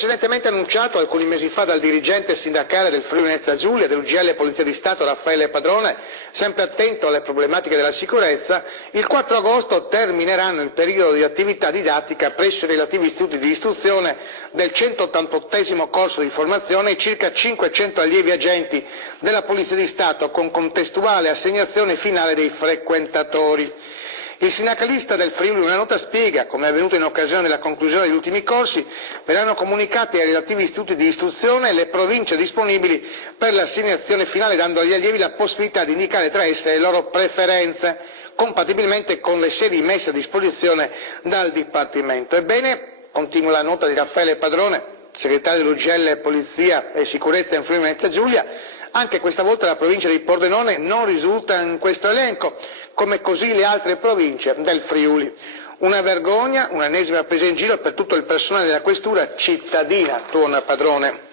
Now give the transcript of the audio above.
precedentemente annunciato alcuni mesi fa dal dirigente sindacale del Friuli Venezia Giulia, dell'UGL Polizia di Stato Raffaele Padrone, sempre attento alle problematiche della sicurezza, il 4 agosto termineranno il periodo di attività didattica presso i relativi istituti di istruzione del 188° corso di formazione i circa 500 allievi agenti della Polizia di Stato con contestuale assegnazione finale dei frequentatori. Il sindacalista del Friuli in una nota spiega, come è avvenuto in occasione della conclusione degli ultimi corsi, verranno comunicati ai relativi istituti di istruzione le province disponibili per l'assegnazione finale, dando agli allievi la possibilità di indicare tra esse le loro preferenze, compatibilmente con le sedi messe a disposizione dal Dipartimento. Ebbene, continua la nota di Raffaele Padrone, segretario dell'UGL Polizia e Sicurezza in Friuli Venezia Giulia, anche questa volta la provincia di Pordenone non risulta in questo elenco, come così le altre province del Friuli. Una vergogna, un'ennesima presa in giro per tutto il personale della questura cittadina, tuona Padrone.